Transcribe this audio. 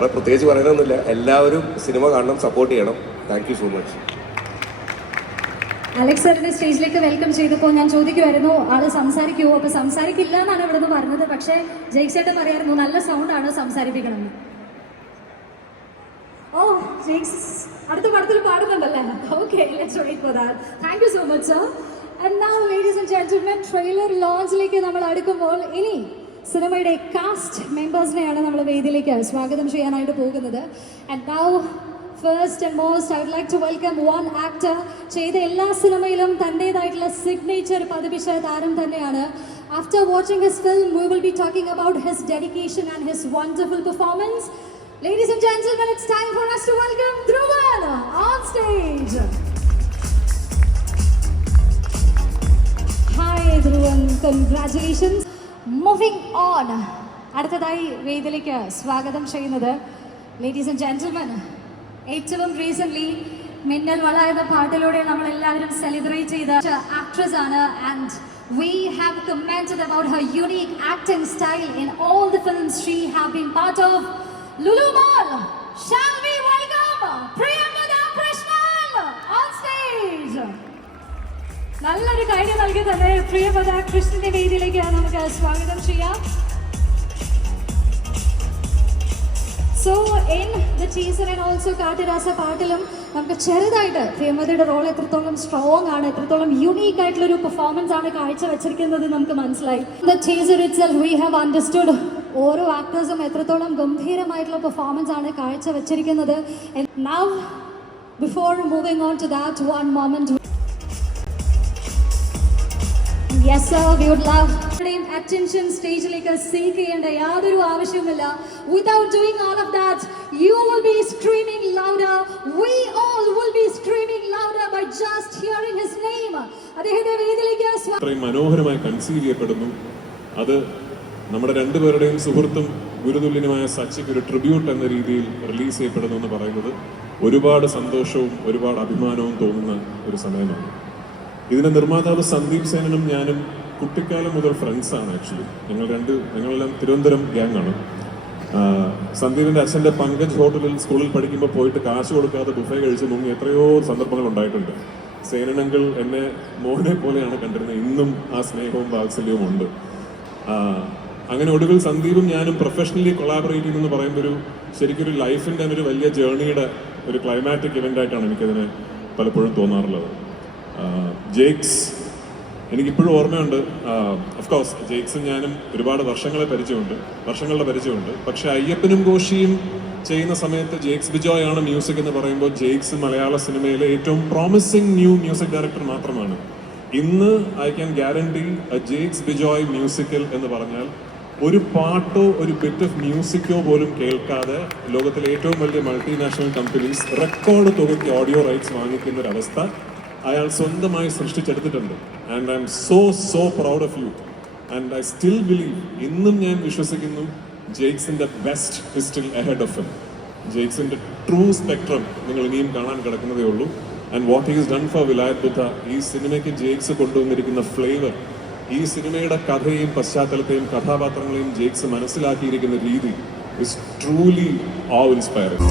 വേറെ പ്രത്യേകിച്ച് പറയാനൊന്നുമില്ല. എല്ലാവരും സിനിമ കാണണം, സപ്പോർട്ട് ചെയ്യണം. Thank you so much. Alex സാറിന്റെ സ്റ്റേജിലേക്ക് വെൽക്കം ചെയ്തപ്പോൾ ഞാൻ ചോദിക്കുമായിരുന്നു ആള് സംസാരിക്കുമോ, അപ്പൊ സംസാരിക്കില്ല എന്നാണ് ഇവിടെ നിന്ന് പറഞ്ഞത്. പക്ഷേ ജയ്ക്ക് ചേട്ടൻ പറയായിരുന്നു നല്ല സൗണ്ടാണ്, സംസാരിപ്പിക്കണം. ഓ ജയ്ക്സ് അടുത്ത പടത്തിൽ പാടുന്നുണ്ടല്ലേ? Okay, let's wait for that. Thank you so much sir. And now ladies and gentlemen, trailer ലോഞ്ചിലേക്ക് നമ്മൾ അടുക്കുമ്പോൾ ഇനി സിനിമയുടെ കാസ്റ്റ് മെമ്പേഴ്സിനെയാണ് നമ്മൾ വേദിയിലേക്ക് സ്വാഗതം ചെയ്യാനായിട്ട് പോകുന്നത്. And now first and most I would like to welcome one actor. ചെയ്ത എല്ലാ സിനിമയിലും തൻ്റേതായിട്ടുള്ള സിഗ്നേച്ചർ പതിപ്പിച്ച താരം തന്നെയാണ്. After watching his film we will be talking about his dedication and his wonderful performance. Ladies and gentlemen, it's time for us to welcome Dhruvan on stage. Hi Dhruvan, congratulations. Moving on, അടുത്തതായി വേദിയിലേക്ക് സ്വാഗതം ചെയ്യുന്നത് ladies and gentlemen, ഏറ്റവും recent മിന്നൽ വള എന്ന പാട്ടിലൂടെ നമ്മൾ എല്ലാവരും സെലിബ്രേറ്റ് ചെയ്ത ആക്ട്രസ് ആണ്. And we have commented about her unique acting style in all the films she have been part of. Lulu Mall, shall we welcome Priyamvada Krishnan on stage. നല്ലൊരു കാര്യം നൽകി തന്നെ പ്രിയവദ കൃഷ്ണന്റെ വേദിയിലേക്ക് നമുക്ക് സ്വാഗതം ചെയ്യാം. So in the teaser and also കാട്ടിരാസ പാട്ടിലും നമുക്ക് ചെറുതായിട്ട് പ്രിയമതയുടെ റോൾ എത്രത്തോളം സ്ട്രോങ് ആണ്, എത്രത്തോളം യുണീക്ക് ആയിട്ടുള്ളൊരു പെർഫോമൻസ് ആണ് കാഴ്ചവെച്ചിരിക്കുന്നത് നമുക്ക് മനസ്സിലായി. The teaser itself we have understood ഓരോ ആക്ടേഴ്സും എത്രത്തോളം ഗംഭീരമായിട്ടുള്ള പെർഫോമൻസ് ആണ് കാഴ്ചവെച്ചിരിക്കുന്നത്. Now before moving on to that one moment, yes sir, we would love attention സ്റ്റേജിലേക്ക് സീക്ക് ചെയ്യേണ്ട യാതൊരു ആവശ്യവുമില്ല. Without doing all of that, you will be screaming louder, we all will be screaming louder by just hearing his name. അദ്ദേഹത്തെ വേദിയിലേക്ക് അത്രയും മനോഹരമായി conceive ചെയ്യപ്പെടുന്നു. അത് നമ്മുടെ രണ്ടുപേരുടെയും സുഹൃത്തും ഗുരുതുല്യനുമായ സച്ചിക്ക് ഒരു ട്രിബ്യൂട്ട് എന്ന രീതിയിൽ റിലീസ് ചെയ്യപ്പെടുന്നു എന്ന് പറയുന്നത് ഒരുപാട് സന്തോഷവും ഒരുപാട് അഭിമാനവും തോന്നുന്ന ഒരു സമയമാണ്. ഇതിന്റെ നിർമ്മാതാവ് സന്ദീപ് സേനനും ഞാനും കുട്ടിക്കാലം മുതൽ ഫ്രണ്ട്സാണ്. ആക്ച്വലി ഞങ്ങളെല്ലാം തിരുവനന്തപുരം ഗ്യാങ് ആണ്. സന്ദീപിന്റെ അച്ഛൻ്റെ പങ്കജ് ഹോട്ടലിൽ സ്കൂളിൽ പഠിക്കുമ്പോൾ പോയിട്ട് കാശ് കൊടുക്കാതെ ബുഫേ കഴിച്ച് മുങ്ങി എത്രയോ സന്ദർഭങ്ങൾ ഉണ്ടായിട്ടുണ്ട്. സേനനങ്കിൾ എന്നെ മോനെ പോലെയാണ് കണ്ടിരുന്നത്. ഇന്നും ആ സ്നേഹവും വാത്സല്യവും ഉണ്ട്. അങ്ങനെ ഒടുവിൽ സന്ദീപും ഞാനും പ്രൊഫഷണലി കൊളാബറേറ്റ് ചെയ്യുമെന്ന് പറയുമ്പോൾ ശരിക്കൊരു ലൈഫിൻ്റെ ഒരു വലിയ ജേർണിയുടെ ഒരു ക്ലൈമാറ്റിക് ഇവൻ്റ് ആയിട്ടാണ് എനിക്കതിനെ പലപ്പോഴും തോന്നാറുള്ളത്. ജെയ്ക്സ് എനിക്കിപ്പോഴും ഓർമ്മയുണ്ട്. ഓഫ്കോഴ്സ് ജെയ്ക്സും ഞാനും ഒരുപാട് വർഷങ്ങളുടെ പരിചയമുണ്ട്. പക്ഷെ അയ്യപ്പനും കോശിയും ചെയ്യുന്ന സമയത്ത് ജെയ്ക്സ് ബിജോയ് ആണ് മ്യൂസിക് എന്ന് പറയുമ്പോൾ ജെയ്ക്സ് മലയാള സിനിമയിലെ ഏറ്റവും പ്രോമിസിങ് ന്യൂ മ്യൂസിക് ഡയറക്ടർ മാത്രമാണ്. ഇന്ന് I can guarantee Jakes Bijoy musical എന്ന് പറഞ്ഞാൽ ഒരു പാട്ടോ ഒരു ബിറ്റ് ഓഫ് മ്യൂസിക്കോ പോലും കേൾക്കാതെ ലോകത്തിലെ ഏറ്റവും വലിയ മൾട്ടിനാഷണൽ കമ്പനീസ് റെക്കോർഡ് തുകയ്ക്ക് ഓഡിയോ റൈറ്റ്സ് വാങ്ങിക്കുന്ന ഒരു അവസ്ഥ അയാൾ സ്വന്തമായി സൃഷ്ടിച്ചെടുത്തിട്ടുണ്ട്. And I am so proud of you. And I still believe, ഇന്നും ഞാൻ വിശ്വസിക്കുന്നു, ജെയ്ക്സിന്റെ best is still ahead of him. ജെയ്ക്സിന്റെ ട്രൂ സ്പെക്ട്രം നിങ്ങൾ ഇനിയും കാണാൻ കിടക്കുന്നതേ ഉള്ളൂ. And what he is done for Vilayath Buddha, ഈ സിനിമയ്ക്ക് ജെയ്ക്സ് കൊണ്ടുവന്നിരിക്കുന്ന ഫ്ലേവർ, ഈ സിനിമയുടെ കഥയും പശ്ചാത്തലത്തെയും കഥാപാത്രങ്ങളെയും ജെയ്ക്സ് മനസ്സിലാക്കിയിരിക്കുന്ന രീതി ഇസ് ട്രൂലി ഓ ഇൻസ്പയറിംഗ്.